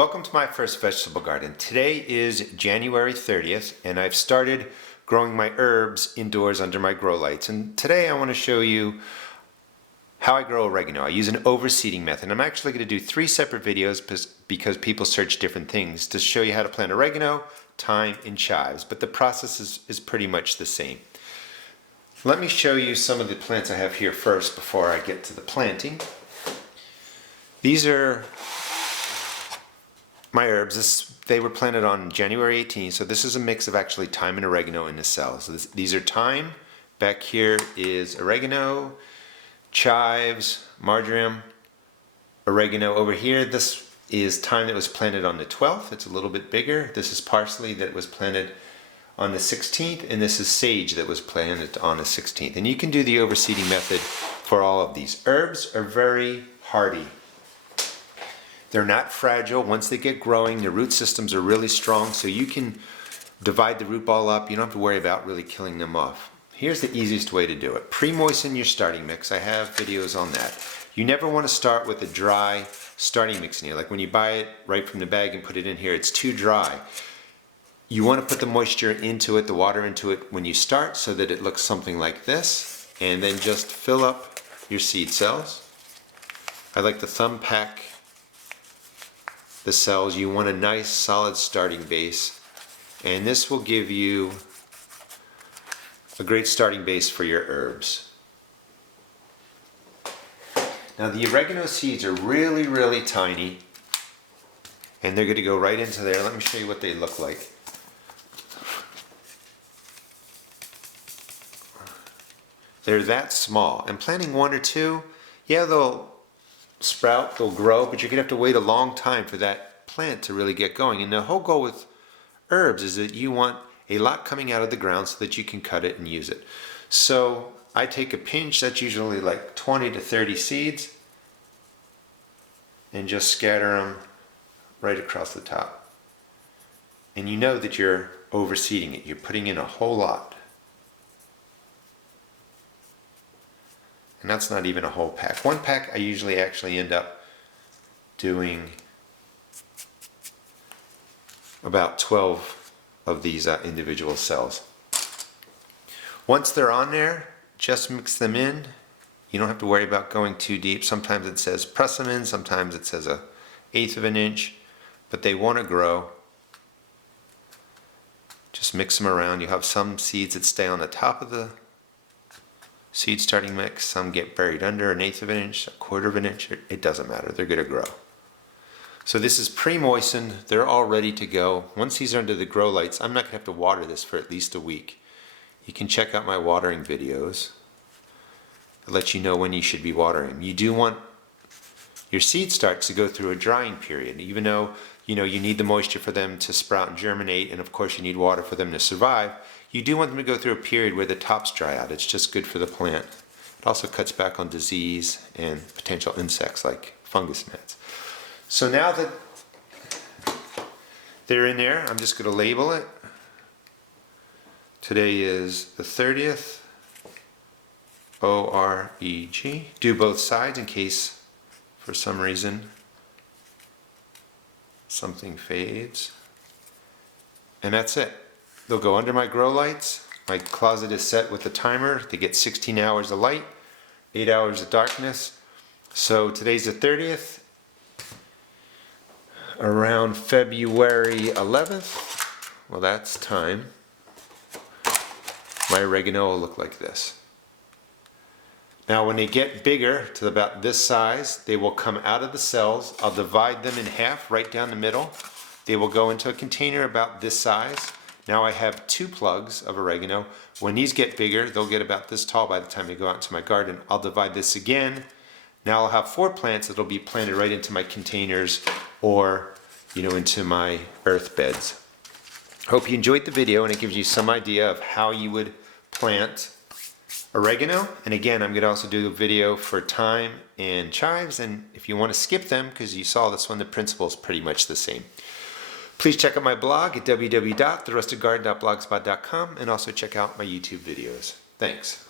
Welcome to my first vegetable garden. Today is January 30th and I've started growing my herbs indoors under my grow lights. And today I want to show you how I grow oregano. I use an overseeding method. I'm actually going to do 3 separate videos because people search different things to show you how to plant oregano, thyme, and chives. But the process is pretty much the same. Let me show you some of the plants I have here first before I get to the planting. These are my herbs. They were planted on January 18th, so this is a mix of actually thyme and oregano in the cells. So these are thyme, back here is oregano, chives, marjoram, oregano. Over here, this is thyme that was planted on the 12th. It's a little bit bigger. This is parsley that was planted on the 16th, and this is sage that was planted on the 16th. And you can do the overseeding method for all of these. Herbs are very hardy. They're not fragile. Once they get growing, the root systems are really strong, so you can divide the root ball up. You don't have to worry about really killing them off. Here's the easiest way to do it. Pre-moisten your starting mix. I have videos on that. You never want to start with a dry starting mix in here. Like when you buy it right from the bag and put it in here, it's too dry. You want to put the moisture into it, the water into it when you start so that it looks something like this. And then just fill up your seed cells. I like to thumb pack the cells. You want a nice solid starting base, and this will give you a great starting base for your herbs. Now the oregano seeds are really tiny, and they're going to go right into there. Let me show you what they look like. They're that small, and planting 1 or 2, yeah, they'll sprout, they'll grow, but you're gonna have to wait a long time for that plant to really get going. And the whole goal with herbs is that you want a lot coming out of the ground so that you can cut it and use it. So I take a pinch, that's usually like 20 to 30 seeds, and just scatter them right across the top. And you know that you're overseeding it. You're putting in a whole lot. And that's not even a whole pack. 1 pack I usually actually end up doing about 12 of these individual cells. Once they're on there, just mix them in. You don't have to worry about going too deep. Sometimes it says press them in, sometimes it says 1/8 of an inch, but they want to grow. Just mix them around. You have some seeds that stay on the top of the seed starting mix, some get buried under 1/8 of an inch, 1/4 of an inch, it doesn't matter, they're going to grow. So this is pre-moistened, they're all ready to go. Once these are under the grow lights, I'm not going to have to water this for at least a week. You can check out my watering videos. I'll let you know when you should be watering. You do want your seed starts to go through a drying period, even though you need the moisture for them to sprout and germinate, and of course you need water for them to survive. You do want them to go through a period where the tops dry out. It's just good for the plant. It also cuts back on disease and potential insects like fungus gnats. So now that they're in there, I'm just going to label it. Today is the 30th. O-R-E-G. Do both sides in case for some reason something fades. And that's it. They'll go under my grow lights. My closet is set with a timer. They get 16 hours of light, 8 hours of darkness. So today's the 30th. Around February 11th, well, that's time, my oregano will look like this. Now when they get bigger to about this size, they will come out of the cells. I'll divide them in half right down the middle. They will go into a container about this size. Now I have 2 plugs of oregano. When these get bigger, they'll get about this tall by the time they go out into my garden. I'll divide this again. Now I'll have 4 plants that'll be planted right into my containers or, into my earth beds. Hope you enjoyed the video and it gives you some idea of how you would plant oregano. And again, I'm going to also do a video for thyme and chives, and if you want to skip them because you saw this one, the principle is pretty much the same. Please check out my blog at www.therustedgarden.blogspot.com and also check out my YouTube videos. Thanks.